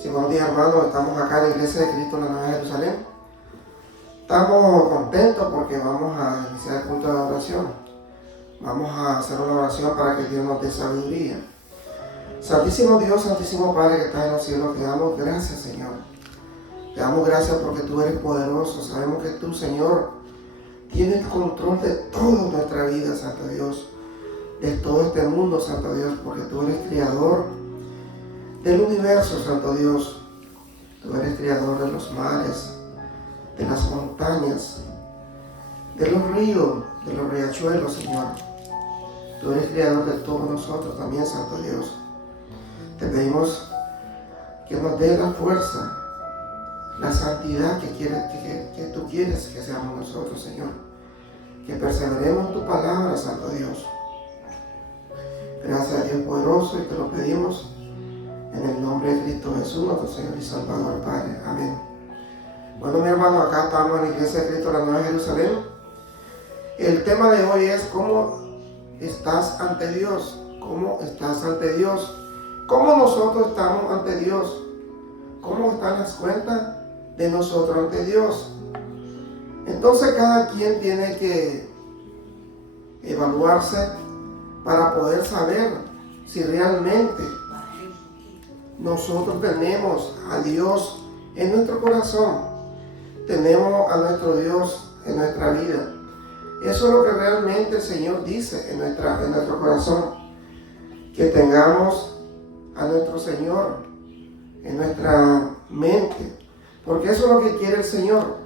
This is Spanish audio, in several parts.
Sí, buenos días, hermanos. Estamos acá en la Iglesia de Cristo en la Nueva Jerusalén. Estamos contentos porque vamos a iniciar el culto de oración. Vamos a hacer una oración para que Dios nos dé sabiduría. Santísimo Dios, Santísimo Padre que estás en los cielos, te damos gracias, Señor. Te damos gracias porque tú eres poderoso. Sabemos que tú, Señor, tienes control de toda nuestra vida, Santo Dios. De todo este mundo, Santo Dios, porque tú eres creador del universo, Santo Dios. Tú eres creador de los mares, de las montañas, de los ríos, de los riachuelos, Señor. Tú eres creador de todos nosotros también, Santo Dios. Te pedimos que nos dé la fuerza, la santidad que tú quieres que seamos nosotros, Señor. Que perseveremos en tu palabra, Santo Dios. Gracias a Dios poderoso y te lo pedimos en el nombre de Cristo Jesús, nuestro Señor y Salvador, Padre. Amén. Bueno, mi hermano, acá estamos en la Iglesia de Cristo, la Nueva Jerusalén. El tema de hoy es cómo estás ante Dios. ¿Cómo estás ante Dios? ¿Cómo nosotros estamos ante Dios? ¿Cómo están las cuentas de nosotros ante Dios? Entonces cada quien tiene que evaluarse para poder saber si realmente nosotros tenemos a Dios en nuestro corazón, tenemos a nuestro Dios en nuestra vida. Eso es lo que realmente el Señor dice en nuestro corazón, que tengamos a nuestro Señor en nuestra mente, porque eso es lo que quiere el Señor.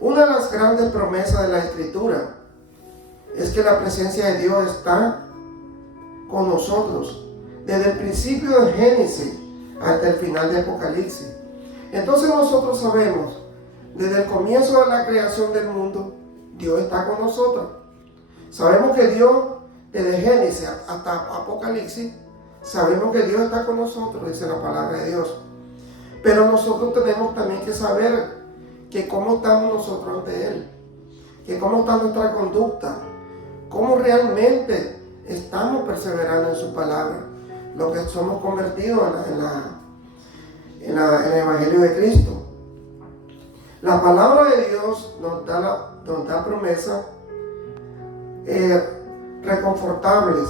Una de las grandes promesas de la Escritura es que la presencia de Dios está con nosotros desde el principio de Génesis hasta el final de Apocalipsis. Entonces nosotros sabemos, desde el comienzo de la creación del mundo, Dios está con nosotros. Sabemos que Dios, desde Génesis hasta Apocalipsis, sabemos que Dios está con nosotros, dice la palabra de Dios. Pero nosotros tenemos también que saber que cómo estamos nosotros ante Él, que cómo está nuestra conducta, cómo realmente estamos perseverando en su palabra, lo que somos convertidos en el Evangelio de Cristo. La palabra de Dios nos da promesas reconfortables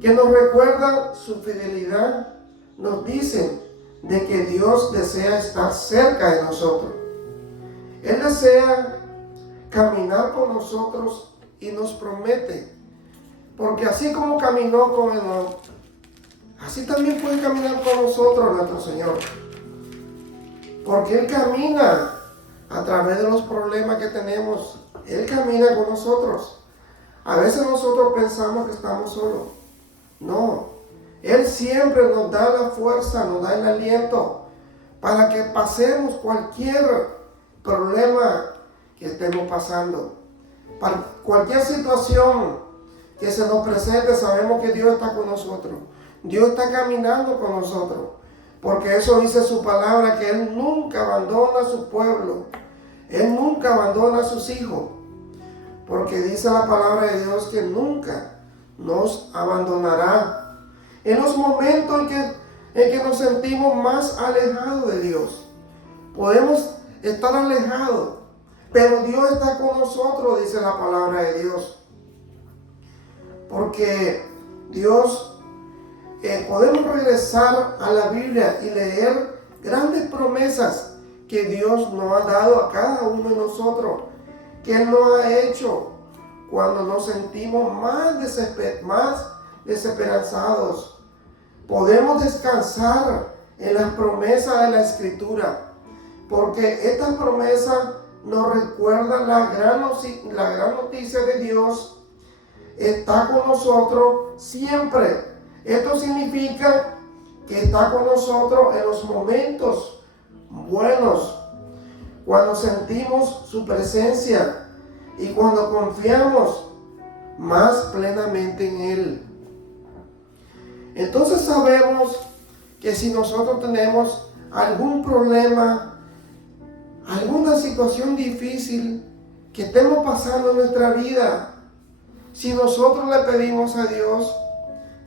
que nos recuerdan su fidelidad, nos dicen de que Dios desea estar cerca de nosotros. Él desea caminar con nosotros y nos promete, porque así como caminó con Enoc, así también puede caminar con nosotros nuestro Señor. Porque Él camina a través de los problemas que tenemos. Él camina con nosotros. A veces nosotros pensamos que estamos solos. No. Él siempre nos da la fuerza, nos da el aliento para que pasemos cualquier problema que estemos pasando. Para cualquier situación que se nos presente, sabemos que Dios está con nosotros. Dios está caminando con nosotros. Porque eso dice su palabra, que Él nunca abandona a su pueblo. Él nunca abandona a sus hijos. Porque dice la palabra de Dios que nunca nos abandonará. En los momentos en que nos sentimos más alejados de Dios, podemos estar alejados, pero Dios está con nosotros, dice la palabra de Dios. Porque Dios, podemos regresar a la Biblia y leer grandes promesas que Dios nos ha dado a cada uno de nosotros, que Él nos ha hecho cuando nos sentimos más desesperanzados. Podemos descansar en las promesas de la Escritura, porque estas promesas nos recuerdan la gran noticia de Dios. Está con nosotros siempre. Esto significa que está con nosotros en los momentos buenos, cuando sentimos su presencia y cuando confiamos más plenamente en Él. Entonces sabemos que si nosotros tenemos algún problema, alguna situación difícil que estemos pasando en nuestra vida, si nosotros le pedimos a Dios,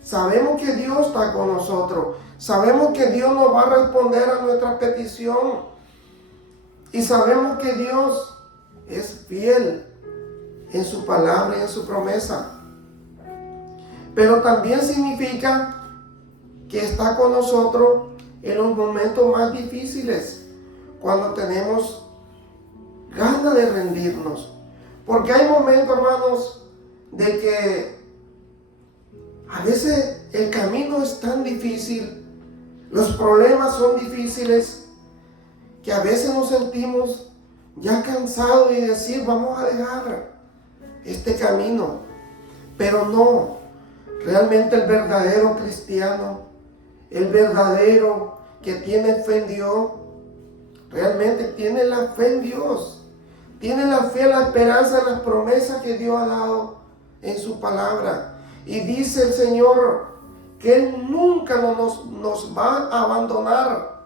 Sabemos que Dios está con nosotros. Sabemos que Dios nos va a responder a nuestra petición. Y sabemos que Dios es fiel en su palabra y en su promesa. Pero también significa que está con nosotros en los momentos más difíciles, cuando tenemos ganas de rendirnos. Porque hay momentos, hermanos, de que a veces el camino es tan difícil, los problemas son difíciles, que a veces nos sentimos ya cansados y decir, vamos a dejar este camino. Pero no, realmente el verdadero cristiano, el verdadero que tiene fe en Dios, realmente tiene la fe en Dios, tiene la fe, la esperanza en las promesas que Dios ha dado en su palabra. Y dice el Señor que Él nunca nos va a abandonar,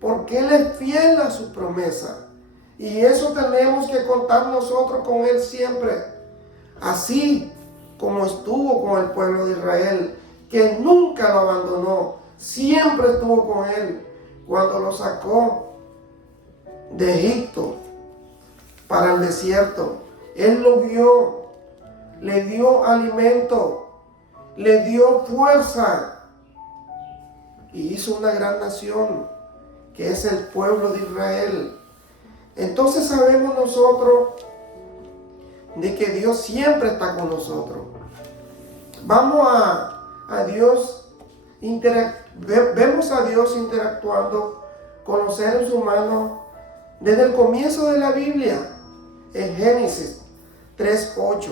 porque Él es fiel a su promesa. Y eso tenemos que contar nosotros con Él siempre. Así como estuvo con el pueblo de Israel, que nunca lo abandonó, siempre estuvo con Él cuando lo sacó de Egipto para el desierto. Él lo guió, le dio alimento, le dio fuerza y hizo una gran nación, que es el pueblo de Israel. Entonces sabemos nosotros de que Dios siempre está con nosotros. Vamos a Dios, vemos a Dios interactuando con los seres humanos desde el comienzo de la Biblia, en Génesis 3:8.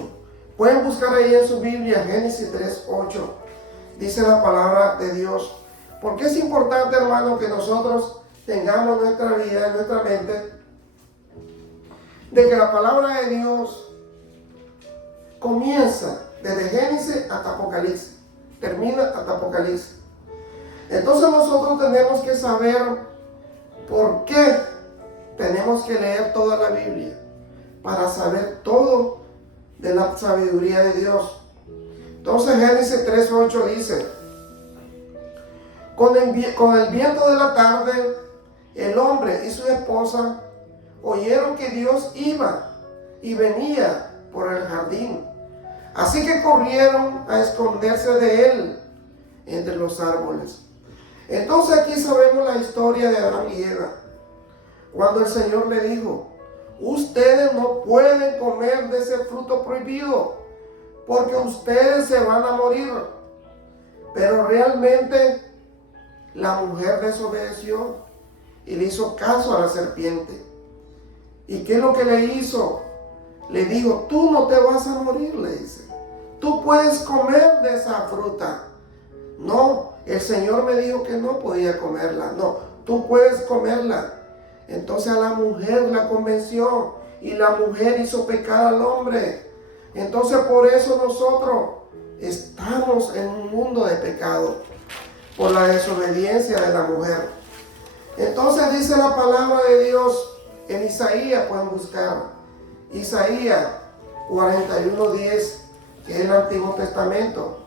Pueden buscar ahí en su Biblia, Génesis 3:8. Dice la palabra de Dios. Porque es importante, hermano, que nosotros tengamos nuestra vida, en nuestra mente, de que la palabra de Dios comienza desde Génesis hasta Apocalipsis, termina hasta Apocalipsis. Entonces nosotros tenemos que saber por qué tenemos que leer toda la Biblia, para saber todo de la sabiduría de Dios. Entonces Génesis 3:8 dice: con el viento de la tarde, el hombre y su esposa oyeron que Dios iba y venía por el jardín. Así que corrieron a esconderse de él entre los árboles. Entonces aquí sabemos la historia de Adán y Eva. Cuando el Señor le dijo: ustedes no pueden comer de ese fruto prohibido, porque ustedes se van a morir. Pero realmente la mujer desobedeció y le hizo caso a la serpiente. ¿Y qué es lo que le hizo? Le dijo: tú no te vas a morir, le dice. Tú puedes comer de esa fruta. No, el Señor me dijo que no podía comerla. No, tú puedes comerla. Entonces a la mujer la convenció y la mujer hizo pecar al hombre. Entonces por eso nosotros estamos en un mundo de pecado, por la desobediencia de la mujer. Entonces dice la palabra de Dios en Isaías, pueden buscar Isaías 41:10, que es el Antiguo Testamento.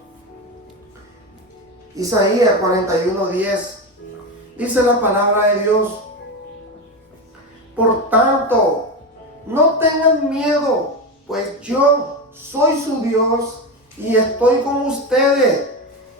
Isaías 41:10 dice la palabra de Dios: por tanto, no tengan miedo, pues yo soy su Dios y estoy con ustedes.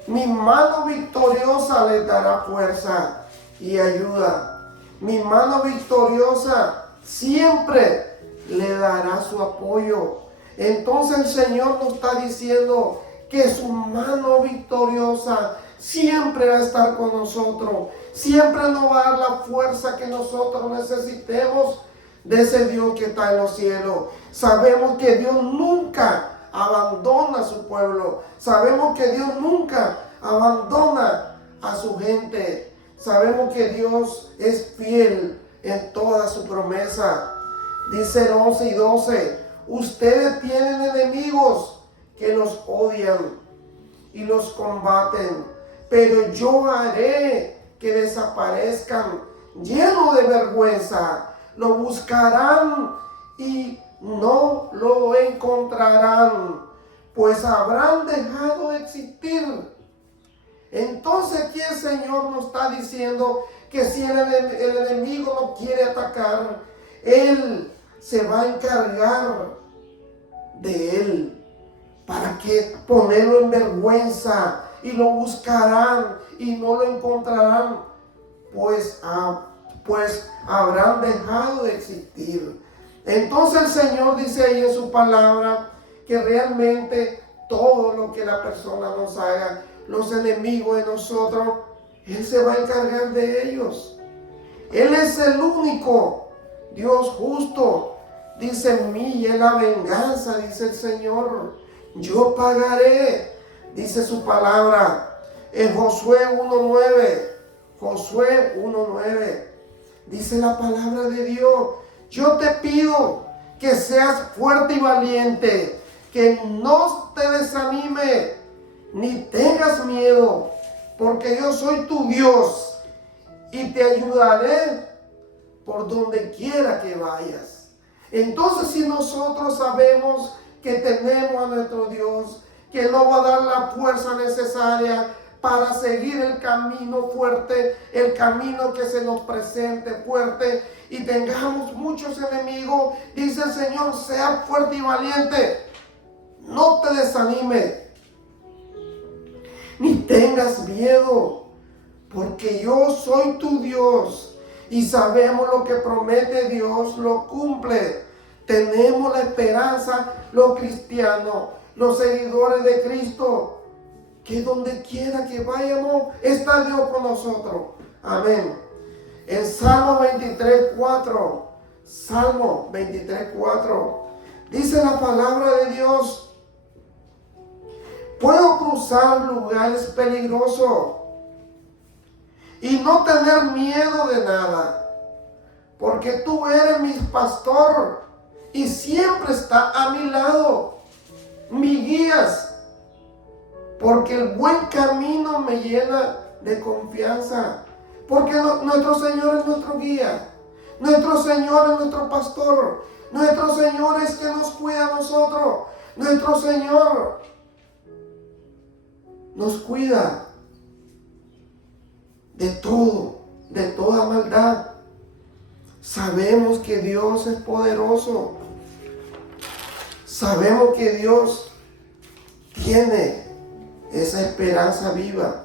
Mi mano victoriosa les dará fuerza y ayuda. Mi mano victoriosa siempre le dará su apoyo. Entonces el Señor nos está diciendo que su mano victoriosa siempre va a estar con nosotros. Siempre nos va a dar la fuerza que nosotros necesitemos de ese Dios que está en los cielos. Sabemos que Dios nunca abandona a su pueblo. Sabemos que Dios nunca abandona a su gente. Sabemos que Dios es fiel en toda su promesa. Dice el 11:12: ustedes tienen enemigos que los odian y los combaten, pero yo haré que desaparezcan llenos de vergüenza. Lo buscarán y no lo encontrarán, pues habrán dejado de existir Entonces aquí el Señor nos está diciendo que si el enemigo no quiere atacar, Él se va a encargar de él. ¿Para qué ponerlo en vergüenza? Y lo buscarán y no lo encontrarán, pues habrán dejado de existir. Entonces el Señor dice ahí en su palabra que realmente todo lo que la persona nos haga, los enemigos de nosotros, Él se va a encargar de ellos. Él es el único Dios justo. Dice: mía es la venganza, dice el Señor, yo pagaré, dice su palabra en Josué 1:9. Josué 1:9 dice la palabra de Dios: yo te pido que seas fuerte y valiente, que no te desanime ni tengas miedo, porque yo soy tu Dios y te ayudaré por donde quiera que vayas. Entonces, si nosotros sabemos que tenemos a nuestro Dios, que nos va a dar la fuerza necesaria para seguir el camino fuerte, el camino que se nos presente fuerte, y tengamos muchos enemigos, dice el Señor: sea fuerte y valiente, no te desanime, ni tengas miedo, porque yo soy tu Dios. Y sabemos lo que promete Dios, lo cumple. Tenemos la esperanza, los cristianos, los seguidores de Cristo, que donde quiera que vayamos, está Dios con nosotros. Amén. En Salmo 23:4, Salmo 23:4, dice la palabra de Dios: puedo cruzar lugares peligrosos y no tener miedo de nada, porque tú eres mi pastor y siempre está a mi lado, mi guías, porque el buen camino me llena de confianza, porque nuestro Señor es nuestro guía, nuestro Señor es nuestro pastor, nuestro Señor es que nos cuida a nosotros, nuestro Señor nos cuida de todo, de toda maldad. Sabemos que Dios es poderoso. Sabemos que Dios tiene esa esperanza viva.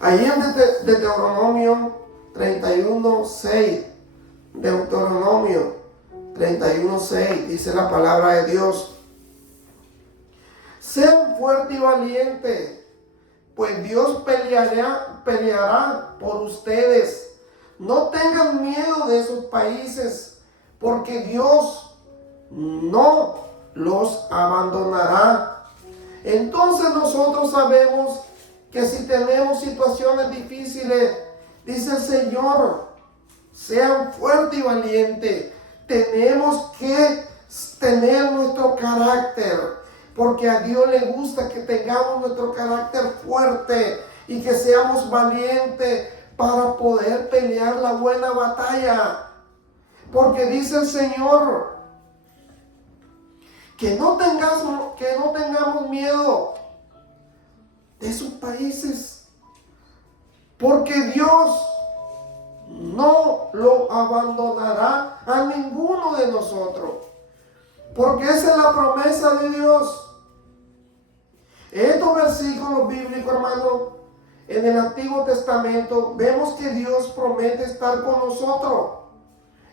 Ahí en Deuteronomio 31:6, Deuteronomio 31:6, dice la palabra de Dios: sean fuertes y valientes, pues Dios peleará por ustedes. No tengan miedo de esos países, porque Dios no los abandonará. Entonces nosotros sabemos que si tenemos situaciones difíciles, dice el Señor: sean fuertes y valientes. Tenemos que tener nuestro carácter, porque a Dios le gusta que tengamos nuestro carácter fuerte y que seamos valientes para poder pelear la buena batalla. Porque dice el Señor que no tengamos miedo de esos países, porque Dios no lo abandonará a ninguno de nosotros, porque esa es la promesa de Dios. Estos versículos bíblicos, hermano, en el Antiguo Testamento vemos que Dios promete estar con nosotros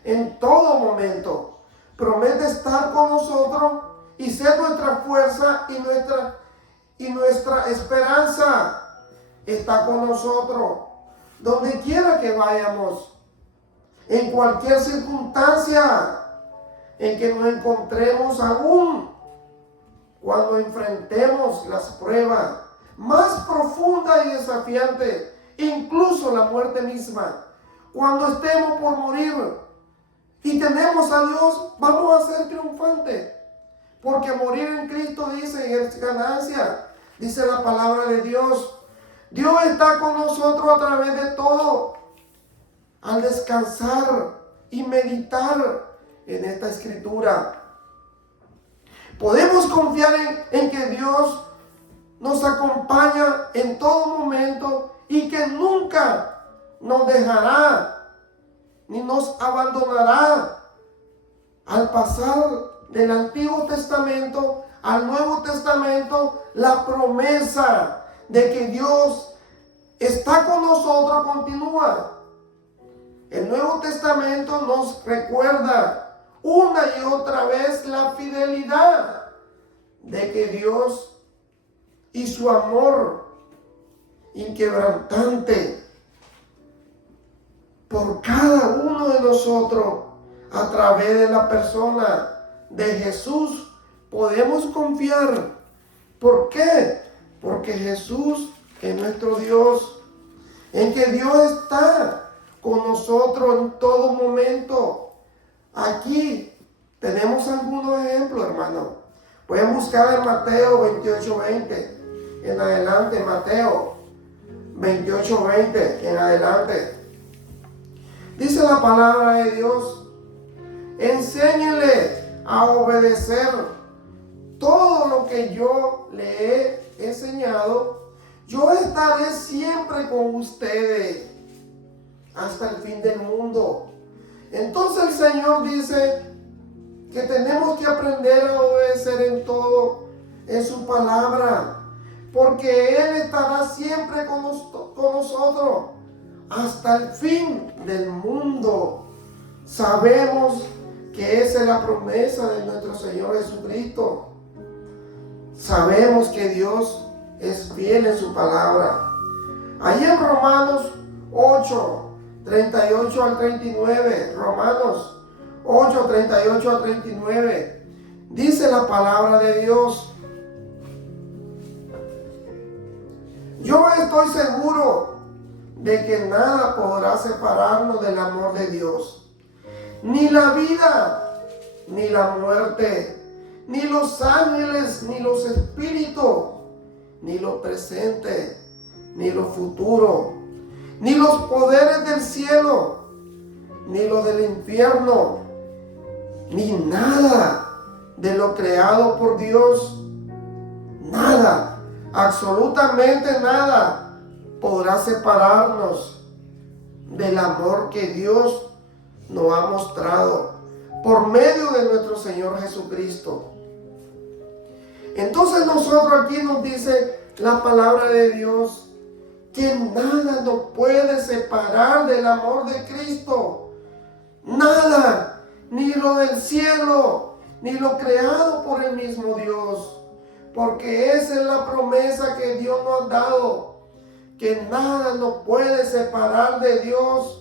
en todo momento. Promete estar con nosotros y ser nuestra fuerza y nuestra esperanza. Está con nosotros donde quiera que vayamos, en cualquier circunstancia en que nos encontremos, aún cuando enfrentemos las pruebas más profundas y desafiantes, incluso la muerte misma. Cuando estemos por morir y tenemos a Dios, vamos a ser triunfantes, porque morir en Cristo, dice, es ganancia. Dice la palabra de Dios: Dios está con nosotros a través de todo. Al descansar y meditar en esta escritura, podemos confiar en que Dios nos acompaña en todo momento y que nunca nos dejará ni nos abandonará. Al pasar del Antiguo Testamento al Nuevo Testamento, la promesa de que Dios está con nosotros continúa. El Nuevo Testamento nos recuerda una y otra vez la fidelidad de que Dios y su amor inquebrantante por cada uno de nosotros a través de la persona de Jesús podemos confiar. ¿Por qué? Porque Jesús es nuestro Dios, en que Dios está con nosotros en todo momento. Aquí tenemos algunos ejemplos, hermano. Pueden buscar en Mateo 28:20 en adelante. Mateo 28:20 en adelante. Dice la palabra de Dios: enséñenle a obedecer todo lo que yo le he enseñado. Yo estaré siempre con ustedes hasta el fin del mundo. Entonces el Señor dice que tenemos que aprender a obedecer en todo, en su palabra, porque Él estará siempre con nosotros hasta el fin del mundo. Sabemos que esa es la promesa de nuestro Señor Jesucristo. Sabemos que Dios es fiel en su palabra. Allí en Romanos 8:38 al 39, Romanos 8:38 al 39, dice la palabra de Dios: yo estoy seguro de que nada podrá separarnos del amor de Dios. Ni la vida, ni la muerte, ni los ángeles, ni los espíritus, ni lo presente, ni lo futuro, ni los poderes del cielo, ni lo del infierno, ni nada de lo creado por Dios, nada, absolutamente nada, podrá separarnos del amor que Dios nos ha mostrado por medio de nuestro Señor Jesucristo. Entonces nosotros aquí nos dice la palabra de Dios que nada nos puede separar del amor de Cristo. Nada, ni lo del cielo, ni lo creado por el mismo Dios. Porque esa es la promesa que Dios nos ha dado, que nada nos puede separar de Dios.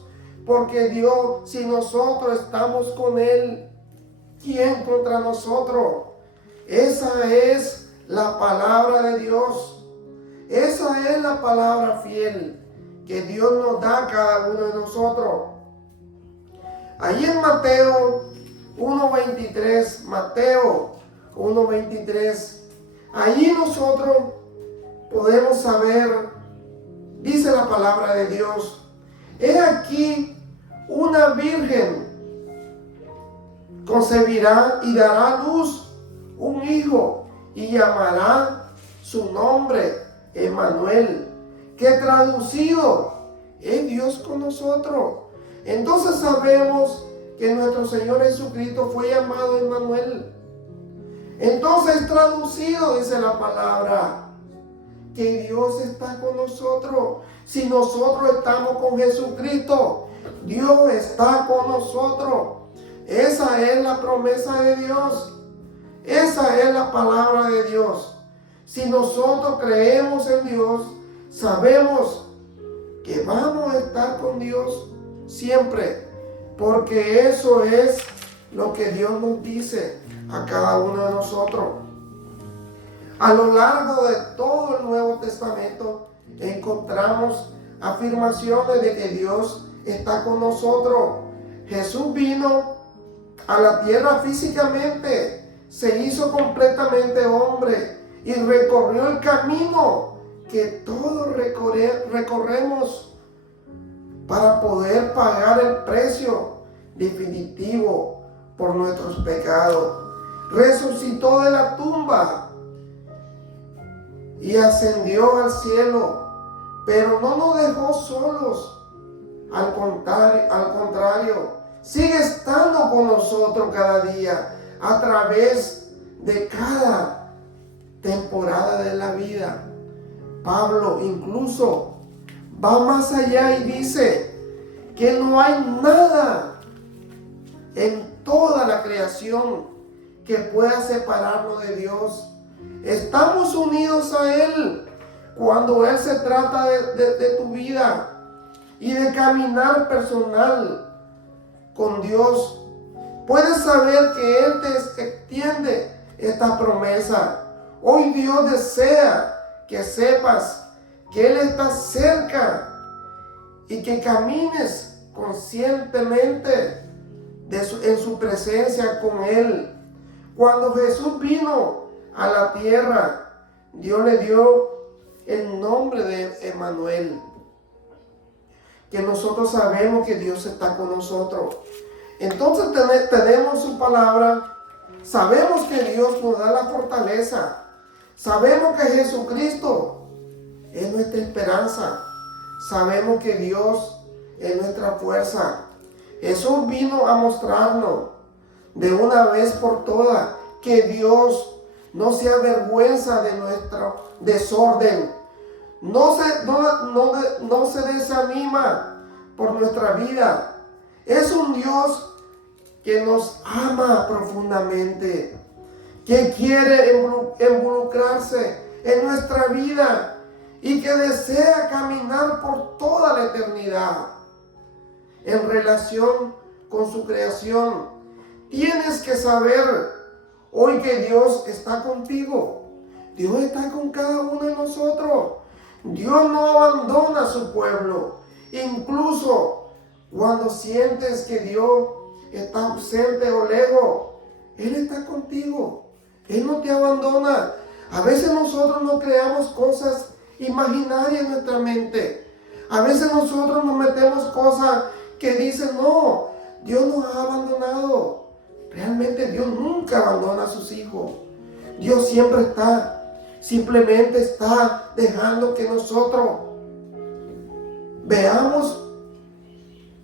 Porque Dios, si nosotros estamos con Él, ¿quién contra nosotros? Esa es la palabra de Dios. Esa es la palabra fiel que Dios nos da a cada uno de nosotros. Allí en Mateo 1:23, Mateo 1:23, allí nosotros podemos saber, dice la palabra de Dios: he aquí, una virgen concebirá y dará a luz un hijo y llamará su nombre Emmanuel, que traducido es Dios con nosotros. Entonces sabemos que nuestro Señor Jesucristo fue llamado Emmanuel. Entonces traducido dice la palabra que Dios está con nosotros. Si nosotros estamos con Jesucristo, Dios está con nosotros. Esa es la promesa de Dios. Esa es la palabra de Dios. Si nosotros creemos en Dios, sabemos que vamos a estar con Dios siempre, porque eso es lo que Dios nos dice a cada uno de nosotros. A lo largo de todo el Nuevo Testamento encontramos afirmaciones de que Dios está con nosotros. Jesús vino a la tierra físicamente, se hizo completamente hombre y recorrió el camino que todos recorremos para poder pagar el precio definitivo por nuestros pecados. Resucitó de la tumba y ascendió al cielo, pero no nos dejó solos. Al contrario, sigue estando con nosotros cada día, a través de cada temporada de la vida. Pablo incluso va más allá y dice que no hay nada en toda la creación que pueda separarnos de Dios. Estamos unidos a Él cuando Él se trata de tu vida y de caminar personal con Dios. Puedes saber que Él te extiende esta promesa. Hoy Dios desea que sepas que Él está cerca y que camines conscientemente en su presencia con Él. Cuando Jesús vino a la tierra, Dios le dio el nombre de Emmanuel, que nosotros sabemos que Dios está con nosotros. Entonces tenemos su palabra, sabemos que Dios nos da la fortaleza, sabemos que Jesucristo es nuestra esperanza, sabemos que Dios es nuestra fuerza. Jesús vino a mostrarnos de una vez por todas que Dios no se avergüenza de nuestro desorden, no se desanima por nuestra vida. Es un Dios que nos ama profundamente, que quiere involucrarse en nuestra vida y que desea caminar por toda la eternidad en relación con su creación. Tienes que saber hoy que Dios está contigo. Dios está con cada uno de nosotros. Dios no abandona a su pueblo. Incluso cuando sientes que Dios está ausente o lejos, Él está contigo. Él no te abandona. A veces nosotros no creamos cosas imaginarias en nuestra mente. A veces nosotros nos metemos cosas que dicen, no, Dios nos ha abandonado. Realmente Dios nunca abandona a sus hijos. Dios siempre está. Simplemente está dejando que nosotros veamos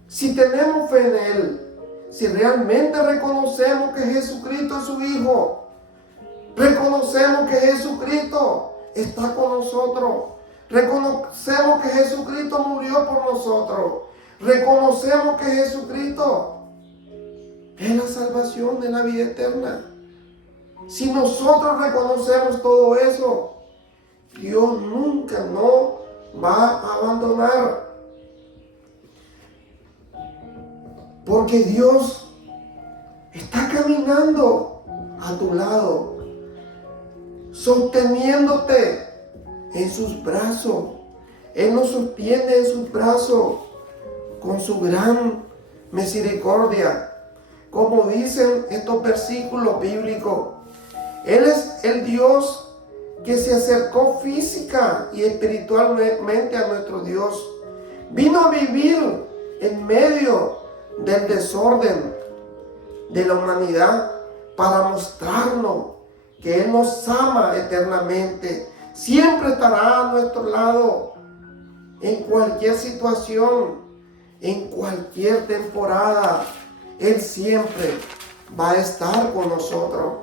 si tenemos fe en Él, si realmente reconocemos que Jesucristo es su Hijo, reconocemos que Jesucristo está con nosotros, reconocemos que Jesucristo murió por nosotros, reconocemos que Jesucristo es la salvación de la vida eterna. Si nosotros reconocemos todo eso, Dios nunca nos va a abandonar. Porque Dios está caminando a tu lado, sosteniéndote en sus brazos. Él nos sostiene en sus brazos con su gran misericordia. Como dicen estos versículos bíblicos, Él es el Dios que se acercó física y espiritualmente a nuestro Dios. Vino a vivir en medio del desorden de la humanidad para mostrarnos que Él nos ama eternamente. Siempre estará a nuestro lado en cualquier situación, en cualquier temporada. Él siempre va a estar con nosotros.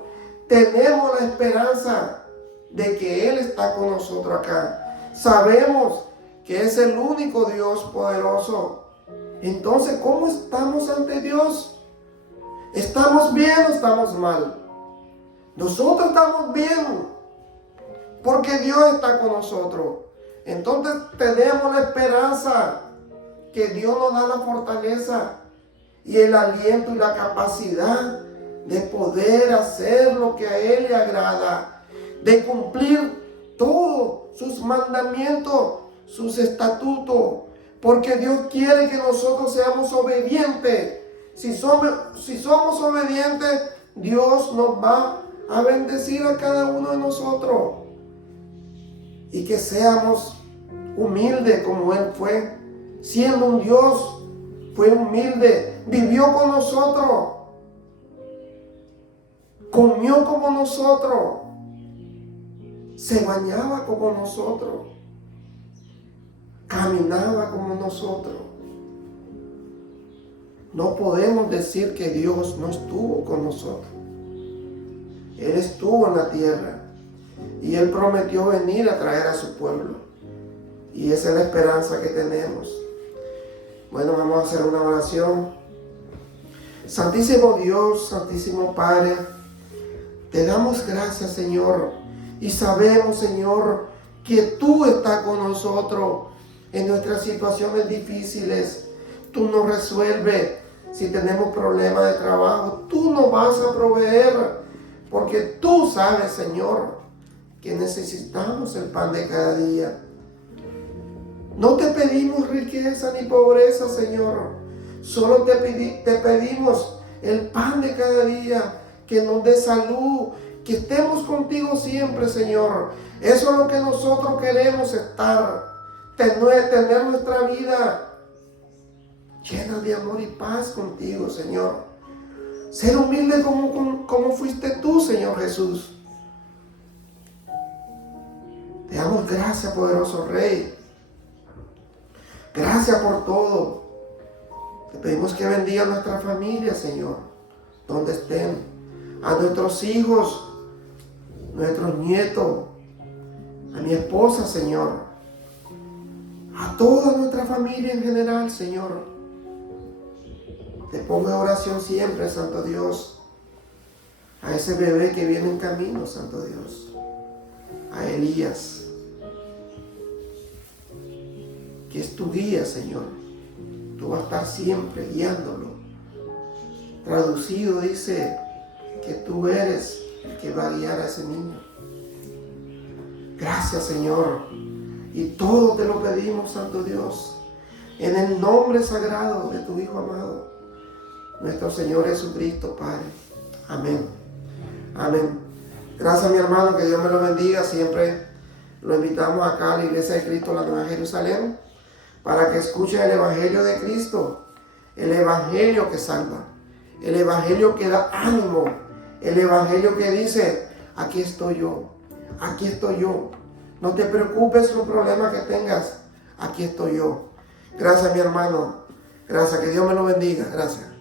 Tenemos la esperanza de que Él está con nosotros acá. Sabemos que es el único Dios poderoso. Entonces, ¿cómo estamos ante Dios? ¿Estamos bien o estamos mal? Nosotros estamos bien porque Dios está con nosotros. Entonces tenemos la esperanza que Dios nos da la fortaleza y el aliento y la capacidad de poder hacer lo que a Él le agrada, de cumplir todos sus mandamientos, sus estatutos, porque Dios quiere que nosotros seamos obedientes. Si somos obedientes, Dios nos va a bendecir a cada uno de nosotros. Y que seamos humildes como Él fue. Siendo un Dios, fue humilde, vivió con nosotros, comió como nosotros, se bañaba como nosotros, caminaba como nosotros. No podemos decir que Dios no estuvo con nosotros. Él estuvo en la tierra y Él prometió venir a traer a su pueblo. Y esa es la esperanza que tenemos. Bueno, vamos a hacer una oración. Santísimo Dios, Santísimo Padre, te damos gracias, Señor. Y sabemos, Señor, que tú estás con nosotros en nuestras situaciones difíciles. Tú nos resuelves. Si tenemos problemas de trabajo, tú nos vas a proveer. Porque tú sabes, Señor, que necesitamos el pan de cada día. No te pedimos riqueza ni pobreza, Señor. Solo te pedimos el pan de cada día, que nos dé salud, que estemos contigo siempre, Señor. Eso es lo que nosotros queremos estar, tener nuestra vida llena de amor y paz contigo, Señor. Ser humilde como fuiste tú, Señor Jesús. Te damos gracias, poderoso Rey. Gracias por todo. Te pedimos que bendiga a nuestra familia, Señor, donde estén, a nuestros hijos, nuestros nietos, a mi esposa, Señor, a toda nuestra familia en general, Señor. Te pongo en oración siempre, Santo Dios, a ese bebé que viene en camino, Santo Dios, a Elías, que es tu guía, Señor. Tú vas a estar siempre guiándolo. Traducido dice que tú eres el que va a guiar a ese niño. Gracias, Señor. Y todo te lo pedimos, Santo Dios, en el nombre sagrado de tu Hijo amado, nuestro Señor Jesucristo, Padre. Amén. Amén. Gracias, mi hermano, que Dios me lo bendiga. Siempre lo invitamos acá a la Iglesia de Cristo, la Nueva Jerusalén, para que escuche el Evangelio de Cristo, el Evangelio que salva, el Evangelio que da ánimo, el Evangelio que dice: aquí estoy yo, aquí estoy yo. No te preocupes los problemas que tengas, aquí estoy yo. Gracias, mi hermano. Gracias, que Dios me lo bendiga. Gracias.